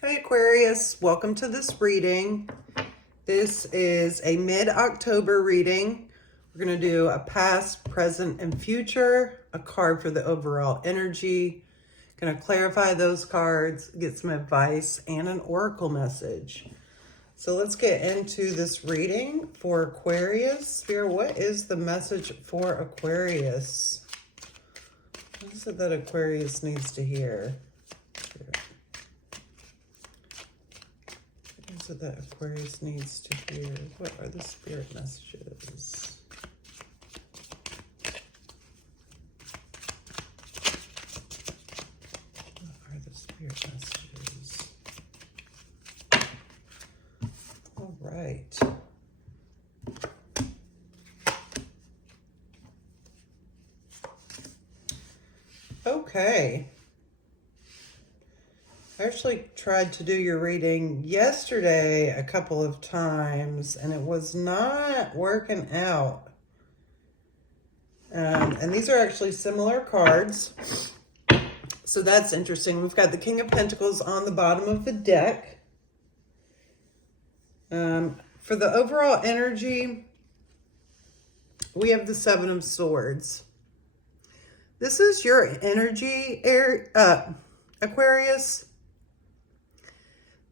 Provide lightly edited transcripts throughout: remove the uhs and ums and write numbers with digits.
Hi Aquarius, welcome to this reading. This is a mid-October reading. We're going to do a past, present, and future, a card for the overall energy. Going to clarify those cards, get some advice, and an oracle message. So let's get into this reading for Aquarius. Spirit, what is the message for Aquarius? What is it that Aquarius needs to hear? What is it that Aquarius needs to hear? What are the spirit messages? What are the spirit messages? All right. Okay. I actually tried to do your reading yesterday a couple of times, and it was not working out. And these are actually similar cards, so that's interesting. We've got the King of Pentacles on the bottom of the deck. For the overall energy, we have the Seven of Swords. This is your energy, Aquarius.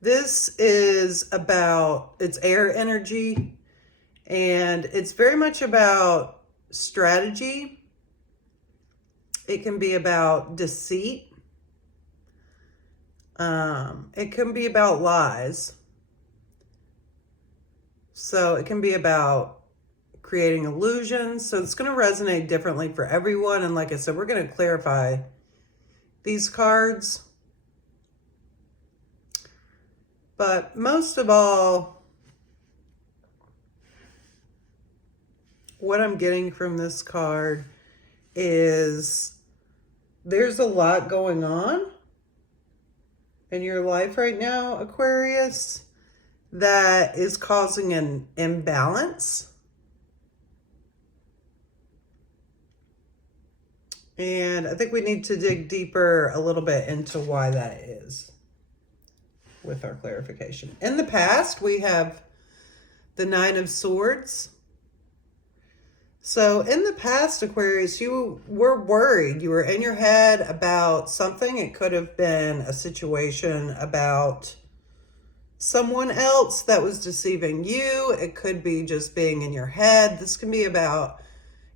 This is about, it's air energy, and it's very much about strategy. It can be about deceit. It can be about lies. So it can be about creating illusions. So it's going to resonate differently for everyone. And like I said, we're going to clarify these cards. But most of all, what I'm getting from this card is there's a lot going on in your life right now, Aquarius, that is causing an imbalance. And I think we need to dig deeper a little bit into why that is with our clarification. In the past, we have the Nine of Swords. So in the past, Aquarius, you were worried. You were in your head about something. It could have been a situation about someone else that was deceiving you. It could be just being in your head. This can be about,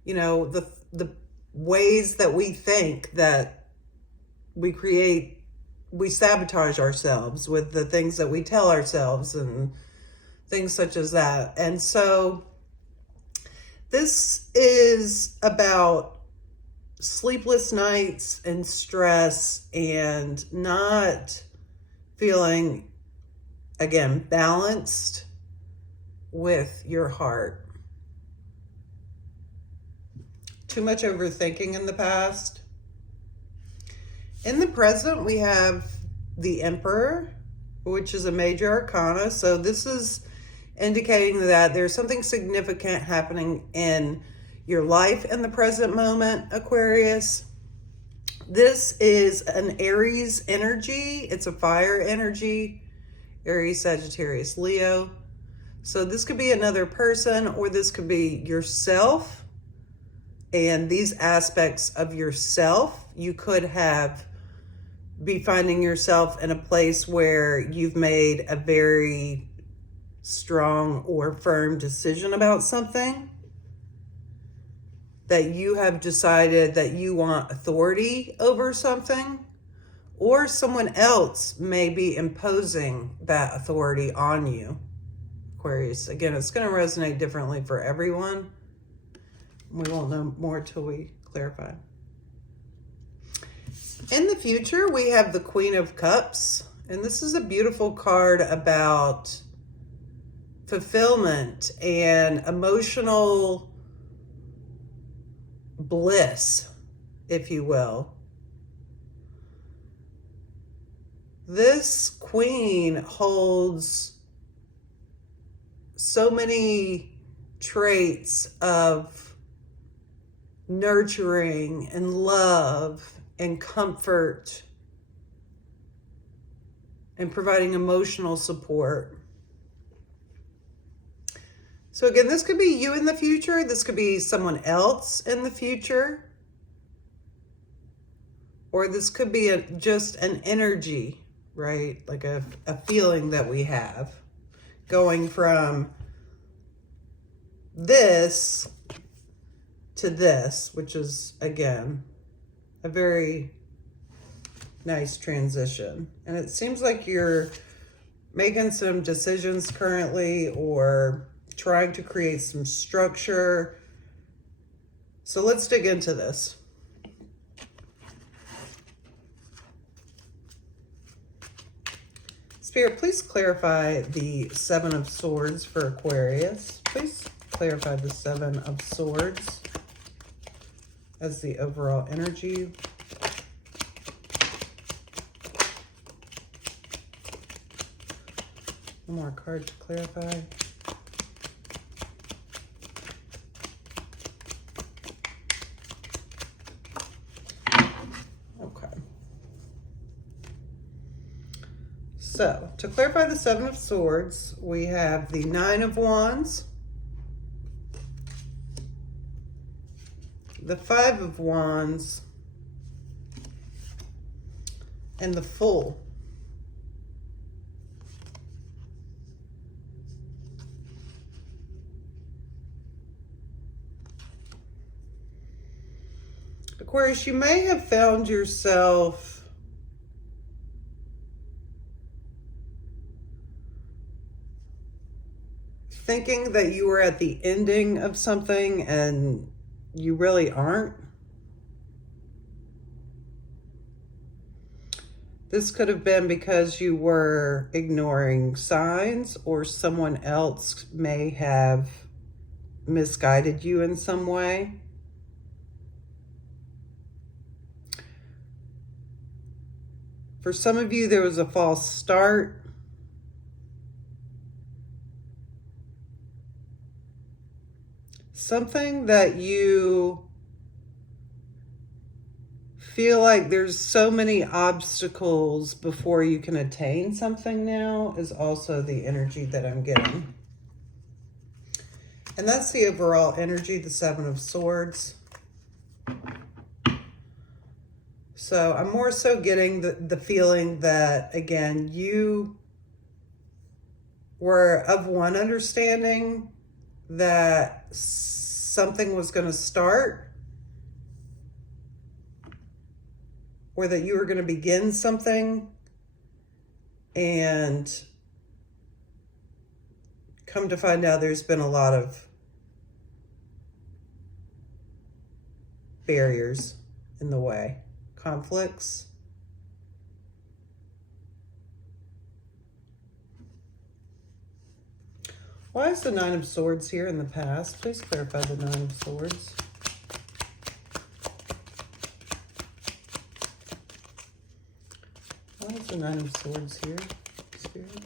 you know, the ways that we think that we sabotage ourselves with the things that we tell ourselves and things such as that. And so this is about sleepless nights and stress and not feeling, again, balanced with your heart. Too much overthinking in the past. In the present, we have the Emperor, which is a major arcana. So this is indicating that there's something significant happening in your life in the present moment, Aquarius. This is an Aries energy. It's a fire energy. Aries, Sagittarius, Leo. So this could be another person, or this could be yourself. And these aspects of yourself, you could be finding yourself in a place where you've made a very strong or firm decision about something, that you have decided that you want authority over something, or someone else may be imposing that authority on you, Aquarius. Again, it's going to resonate differently for everyone. We won't know more till we clarify. In the future, we have the Queen of Cups, and this is a beautiful card about fulfillment and emotional bliss, if you will. This queen holds so many traits of nurturing and love and comfort and providing emotional support. So again, this could be you in the future. This could be someone else in the future. Or this could be just an energy, right? Like a feeling that we have going from this to this, which is, again, a very nice transition. And it seems like you're making some decisions currently or trying to create some structure. So let's dig into this. Spirit, please clarify the Seven of Swords for Aquarius. Please clarify the Seven of Swords as the overall energy. One more card to clarify. Okay. So, to clarify the Seven of Swords, we have the Nine of Wands, the Five of Wands, and the Fool. Aquarius, you may have found yourself thinking that you were at the ending of something and you really aren't. This could have been because you were ignoring signs, or someone else may have misguided you in some way. For some of you, there was a false start. Something that you feel like there's so many obstacles before you can attain something now is also the energy that I'm getting. And that's the overall energy, the Seven of Swords. So I'm more so getting the feeling that, again, you were of one understanding that something was going to start, or that you were going to begin something, and come to find out there's been a lot of barriers in the way, conflicts. Why is the Nine of Swords here in the past? Please clarify the Nine of Swords. Why is the Nine of Swords here, Spirit?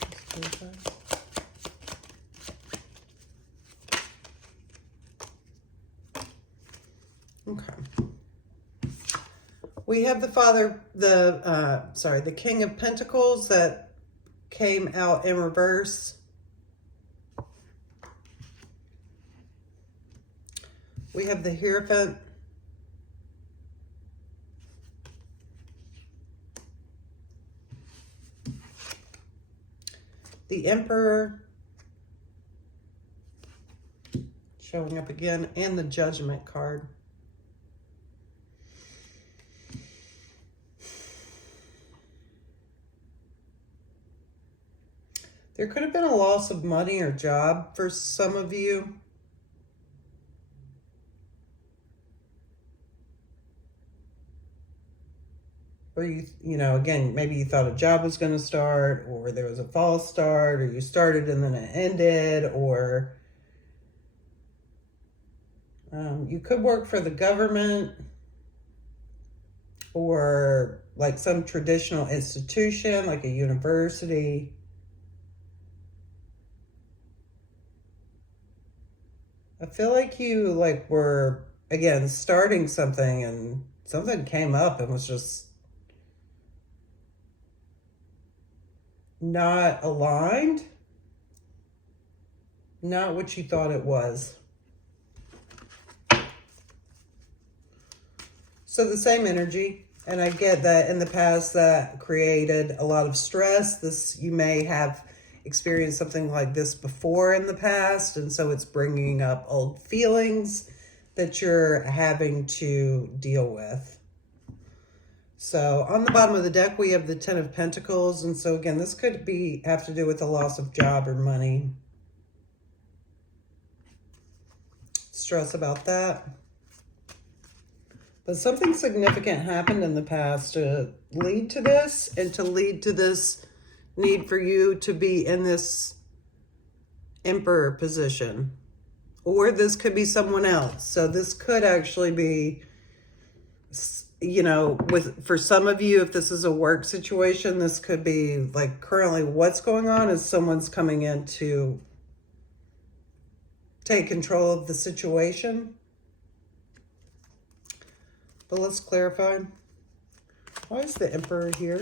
Please clarify. Okay. We have the King of Pentacles that came out in reverse. We have the Hierophant. The Emperor showing up again, and the Judgment card. There could have been a loss of money or job for some of you. Or you know, again, maybe you thought a job was going to start, or there was a false start, or you started and then it ended, or you could work for the government or like some traditional institution, like a university. I feel like you were again, starting something and something came up and was just not aligned, not what you thought it was. So the same energy, and I get that in the past that created a lot of stress. This, you may have experienced something like this before in the past, and so it's bringing up old feelings that you're having to deal with. So on the bottom of the deck, we have the Ten of Pentacles. And so again, this could have to do with the loss of job or money. Stress about that. But something significant happened in the past to lead to this, and to lead to this need for you to be in this Emperor position. Or this could be someone else. So this could actually be, you know, for some of you, if this is a work situation, this could be like currently what's going on is someone's coming in to take control of the situation. But let's clarify. Why is the Emperor here?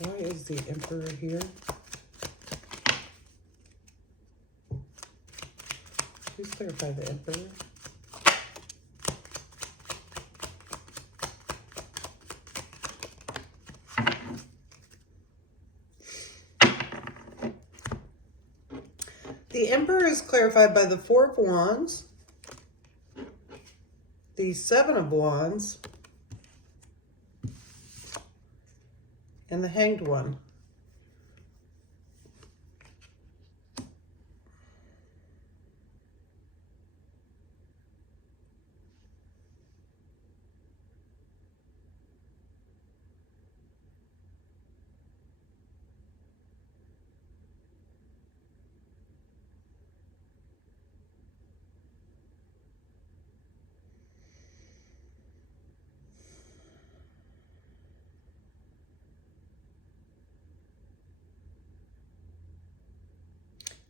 Why is the Emperor here? Please clarify the Emperor. The Emperor is clarified by the Four of Wands, the Seven of Wands, and the Hanged One.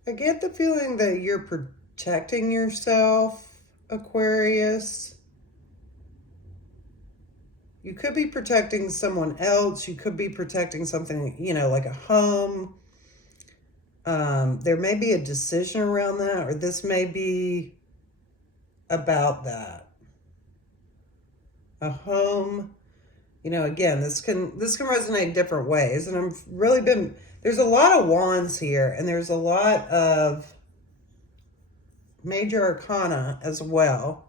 I get the feeling that you're protecting yourself, Aquarius. You could be protecting someone else. You could be protecting something, you know, like a home. There may be a decision around that, or this may be about that. A home, you know, again, this can resonate different ways. And I've really been, there's a lot of wands here, and there's a lot of major arcana as well.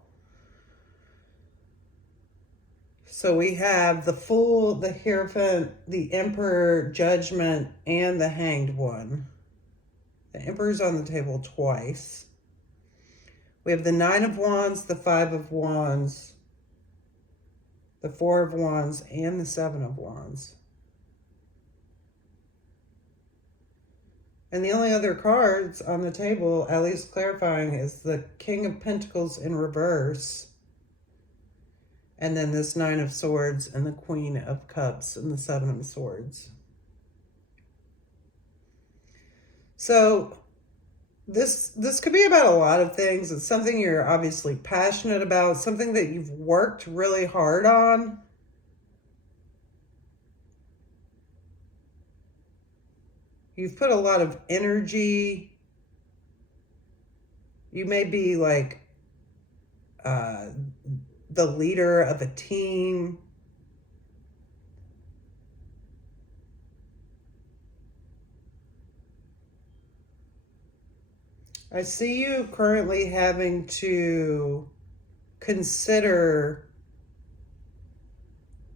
So we have the Fool, the Hierophant, the Emperor, Judgment, and the Hanged One. The Emperor's on the table twice. We have the Nine of Wands, the Five of Wands, the Four of Wands, and the Seven of Wands. And the only other cards on the table, at least clarifying, is the King of Pentacles in reverse. And then this Nine of Swords and the Queen of Cups and the Seven of Swords. So this could be about a lot of things. It's something you're obviously passionate about, something that you've worked really hard on. You've put a lot of energy. You may be like the leader of a team. I see you currently having to consider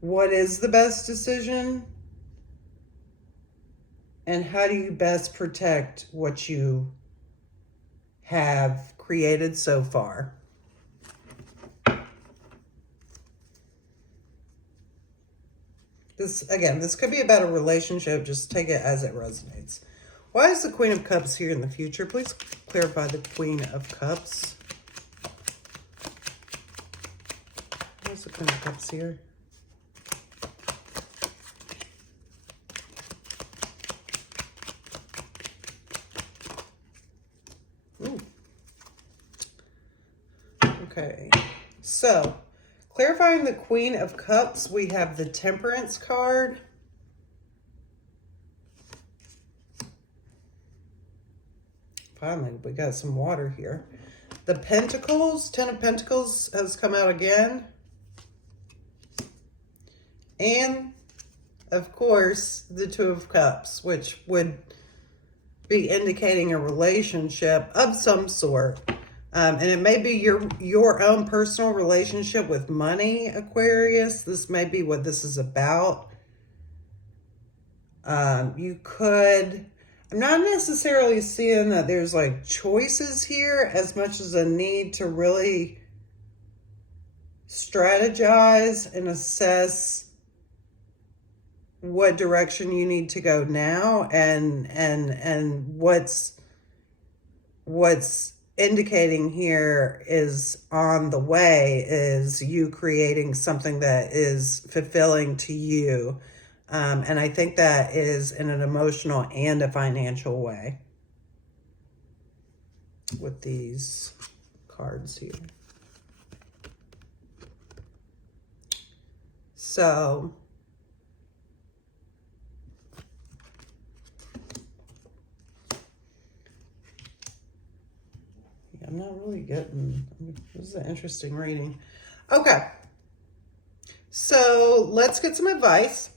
what is the best decision and how do you best protect what you have created so far. This could be about a relationship. Just take it as it resonates. Why is the Queen of Cups here in the future? Please clarify the Queen of Cups. Why is the Queen of Cups here? Ooh. Okay, so clarifying the Queen of Cups, we have the Temperance card. Finally, we got some water here. The Pentacles, Ten of Pentacles has come out again. And, of course, the Two of Cups, which would be indicating a relationship of some sort. And it may be your own personal relationship with money, Aquarius. This may be what this is about. You could... I'm not necessarily seeing that there's like choices here as much as a need to really strategize and assess what direction you need to go now, and what's indicating here is on the way is you creating something that is fulfilling to you. And I think that is in an emotional and a financial way with these cards here. So, yeah, I'm not really getting, this is an interesting reading. Okay. So let's get some advice.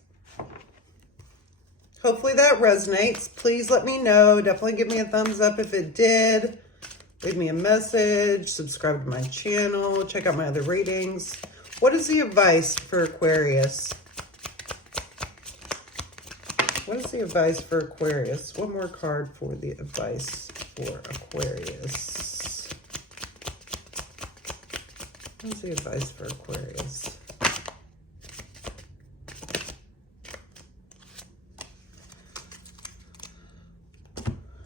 Hopefully that resonates. Please let me know. Definitely give me a thumbs up if it did. Leave me a message. Subscribe to my channel. Check out my other readings. What is the advice for Aquarius? What is the advice for Aquarius? One more card for the advice for Aquarius. What is the advice for Aquarius?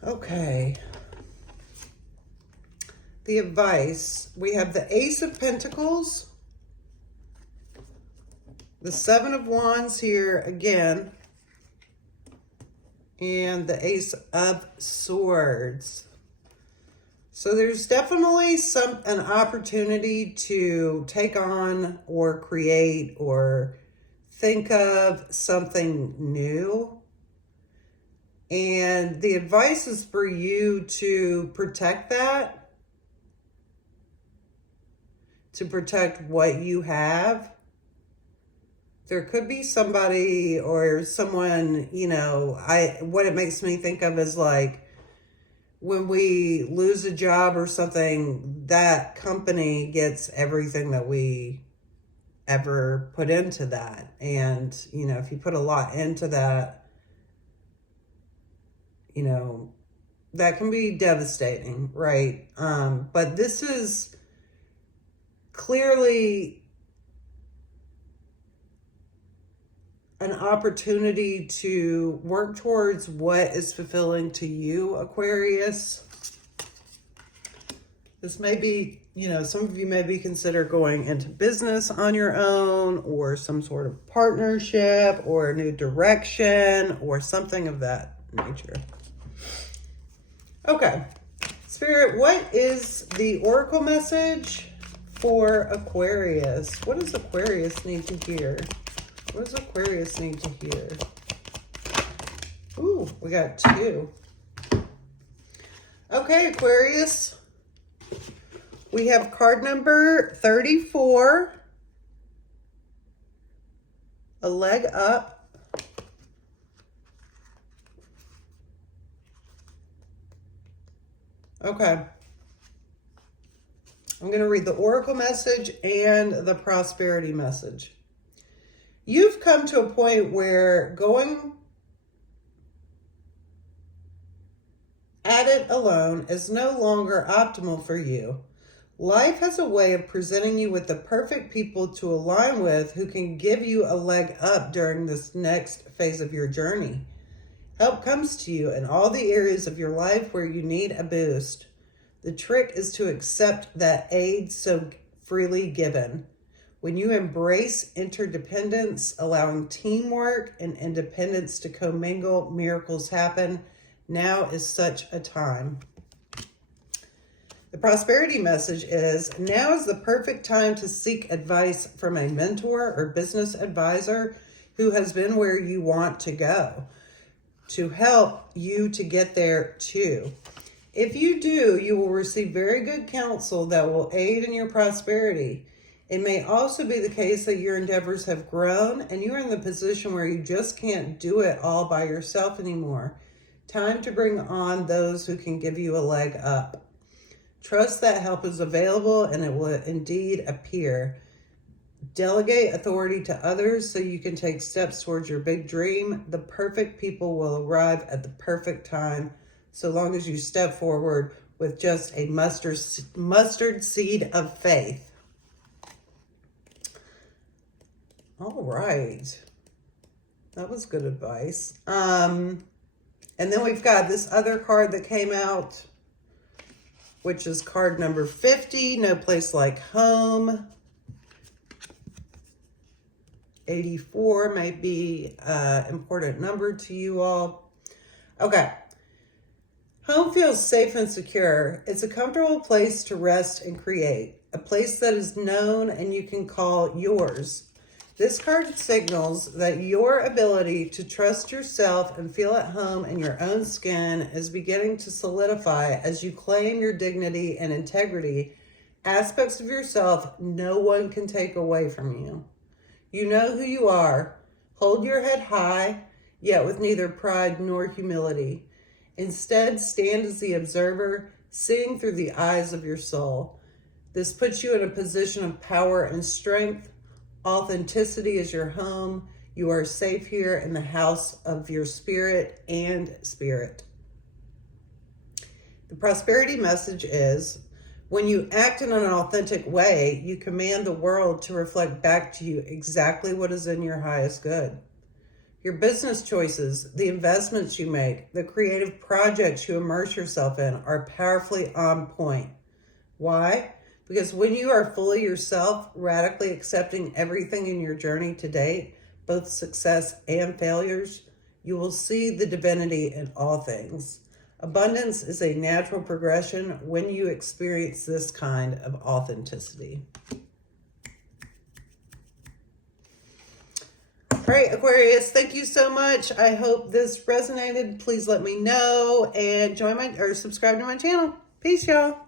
Okay. The advice, we have the Ace of Pentacles, the Seven of Wands here again, and the Ace of Swords. So there's definitely an opportunity to take on or create or think of something new. And the advice is for you to protect that, to protect what you have. There could be somebody or someone, you know, what it makes me think of is like when we lose a job or something, that company gets everything that we ever put into that. And, you know, if you put a lot into that, you know, that can be devastating, right? But this is clearly an opportunity to work towards what is fulfilling to you, Aquarius. This may be, you know, some of you maybe consider going into business on your own or some sort of partnership or a new direction or something of that nature. Okay, Spirit, what is the oracle message for Aquarius? What does Aquarius need to hear? What does Aquarius need to hear? Ooh, we got 2. Okay, Aquarius. We have card number 34. A leg up. Okay. I'm going to read the oracle message and the prosperity message. You've come to a point where going at it alone is no longer optimal for you. Life has a way of presenting you with the perfect people to align with who can give you a leg up during this next phase of your journey. Help comes to you in all the areas of your life where you need a boost. The trick is to accept that aid so freely given. When you embrace interdependence, allowing teamwork and independence to commingle, miracles happen. Now is such a time. The prosperity message is, now is the perfect time to seek advice from a mentor or business advisor who has been where you want to go to help you to get there too. If you do, you will receive very good counsel that will aid in your prosperity. It may also be the case that your endeavors have grown and you are in the position where you just can't do it all by yourself anymore. Time to bring on those who can give you a leg up. Trust that help is available and it will indeed appear. Delegate authority to others so you can take steps towards your big dream. The perfect people will arrive at the perfect time, so long as you step forward with just a mustard seed of faith. All right. That was good advice. And then we've got this other card that came out, which is card number 50, No Place Like Home. 84 may be an important number to you all. Okay. Home feels safe and secure. It's a comfortable place to rest and create, a place that is known and you can call yours. This card signals that your ability to trust yourself and feel at home in your own skin is beginning to solidify as you claim your dignity and integrity, aspects of yourself no one can take away from you. You know who you are. Hold your head high, yet with neither pride nor humility. Instead, stand as the observer, seeing through the eyes of your soul. This puts you in a position of power and strength. Authenticity is your home. You are safe here in the house of your spirit and spirit. The prosperity message is, when you act in an authentic way, you command the world to reflect back to you exactly what is in your highest good. Your business choices, the investments you make, the creative projects you immerse yourself in are powerfully on point. Why? Because when you are fully yourself, radically accepting everything in your journey to date, both success and failures, you will see the divinity in all things. Abundance is a natural progression when you experience this kind of authenticity. All right, Aquarius, thank you so much. I hope this resonated. Please let me know and subscribe to my channel. Peace, y'all.